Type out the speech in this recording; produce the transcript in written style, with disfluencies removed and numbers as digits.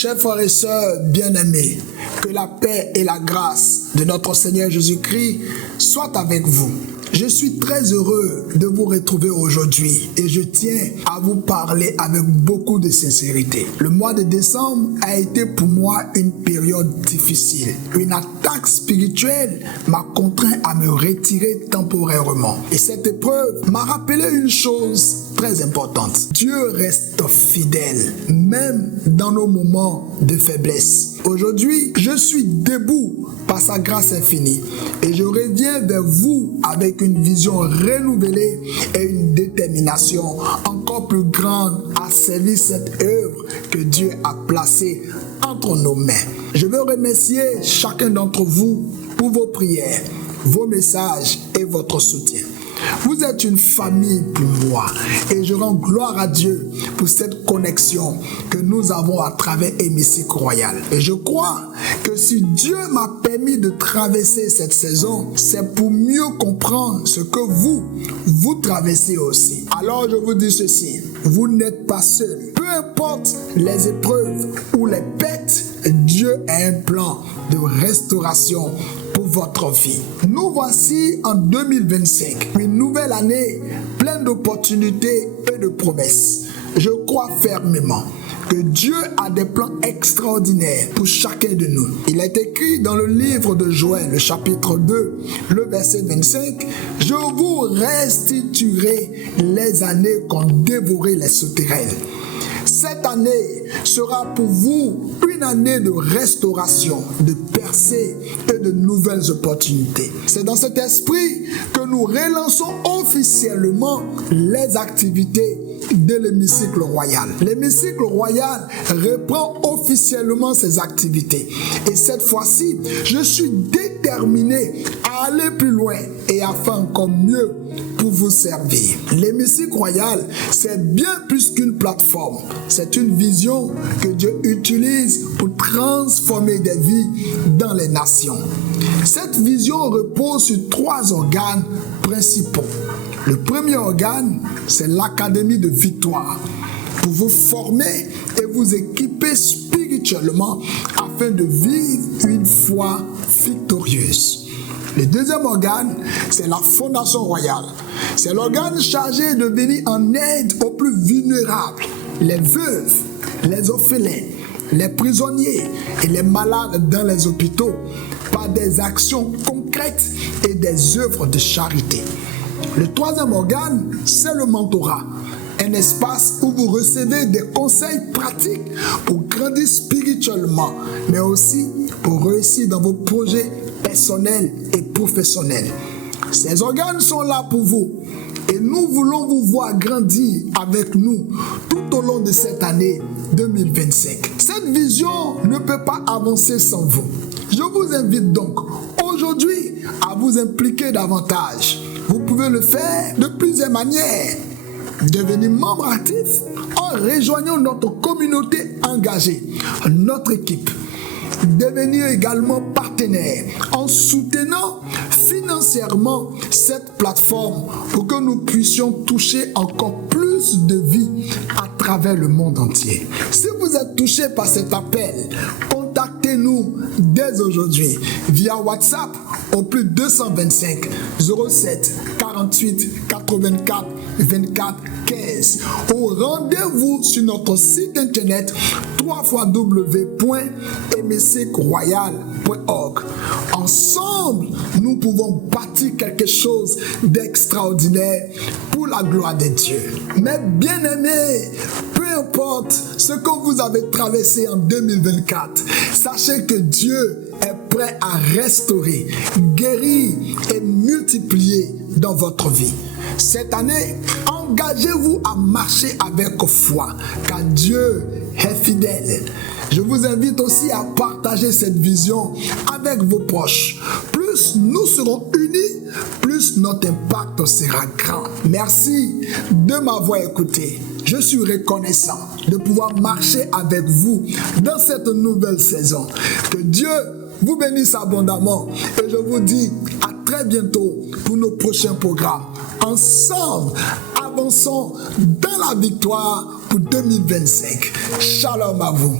Chers frères et sœurs bien-aimés, que la paix et la grâce de notre Seigneur Jésus-Christ soient avec vous. Je suis très heureux de vous retrouver aujourd'hui et je tiens à vous parler avec beaucoup de sincérité. Le mois de décembre a été pour moi une période difficile. Une attaque spirituelle m'a contraint à me retirer temporairement. Et cette épreuve m'a rappelé une chose très importante. Dieu reste fidèle, même dans nos moments de faiblesse. Aujourd'hui, je suis debout par sa grâce infinie et je reviens vers vous avec une vision renouvelée et une détermination encore plus grande à servir cette œuvre que Dieu a placée entre nos mains. Je veux remercier chacun d'entre vous pour vos prières, vos messages et votre soutien. Vous êtes une famille pour moi et je rends gloire à Dieu pour cette connexion que nous avons à travers Hémicycle Royal. Et je crois que si Dieu m'a permis de traverser cette saison, c'est pour mieux comprendre ce que vous traversez aussi. Alors je vous dis ceci, vous n'êtes pas seul. Peu importe les épreuves ou les pertes, Dieu a un plan de restauration pour votre vie. Nous voici en 2025, une nouvelle année pleine d'opportunités et de promesses. Je crois fermement que Dieu a des plans extraordinaires pour chacun de nous. Il est écrit dans le livre de Joël, le chapitre 2, le verset 25, « Je vous restituerai les années qu'ont dévoré les sauterelles. » Cette année sera pour vous une année de restauration, de percée et de nouvelles opportunités. C'est dans cet esprit que nous relançons officiellement les activités de l'Hémicycle Royal. L'Hémicycle Royal reprend officiellement ses activités. Et cette fois-ci, je suis déterminé à aller plus loin et à faire encore mieux pour vous servir. L'Hémicycle Royal, c'est bien plus qu'une plateforme. C'est une vision que Dieu utilise pour transformer des vies dans les nations. Cette vision repose sur 3 organes principaux. Le premier organe, c'est l'Académie de Victoire, pour vous former et vous équiper spirituellement afin de vivre une foi victorieuse. Le deuxième organe, c'est la Fondation Royale. C'est l'organe chargé de venir en aide aux plus vulnérables, les veuves, les orphelins, les prisonniers et les malades dans les hôpitaux par des actions concrètes et des œuvres de charité. Le troisième organe, c'est le mentorat. Un espace où vous recevez des conseils pratiques pour grandir spirituellement, mais aussi pour réussir dans vos projets personnels et professionnels. Ces organes sont là pour vous et nous voulons vous voir grandir avec nous tout au long de cette année 2025. Cette vision ne peut pas avancer sans vous. Je vous invite donc aujourd'hui à vous impliquer davantage. Vous pouvez le faire de plusieurs manières. Devenir membre actif en rejoignant notre communauté engagée, notre équipe. Devenir également partenaire en soutenant financièrement cette plateforme pour que nous puissions toucher encore plus de vies à travers le monde entier. Si vous êtes touché par cet appel, contactez-nous dès aujourd'hui via WhatsApp au plus 225 07 48 84 24 15 ou rendez-vous sur notre site internet www.hémicycleroyal.org. Ensemble, nous pouvons bâtir quelque chose d'extraordinaire pour la gloire de Dieu. Mais bien aimés, peu importe ce que vous avez traversé en 2024, sachez que Dieu est prêt à restaurer, guérir et multiplier dans votre vie. Cette année, engagez-vous à marcher avec foi, car Dieu est fidèle. Je vous invite aussi à partager cette vision avec vos proches. Plus nous serons unis, plus notre impact sera grand. Merci de m'avoir écouté. Je suis reconnaissant de pouvoir marcher avec vous dans cette nouvelle saison. Que Dieu vous bénisse abondamment et je vous dis à très bientôt pour nos prochains programmes. Ensemble, avançons dans la victoire pour 2025. Shalom à vous.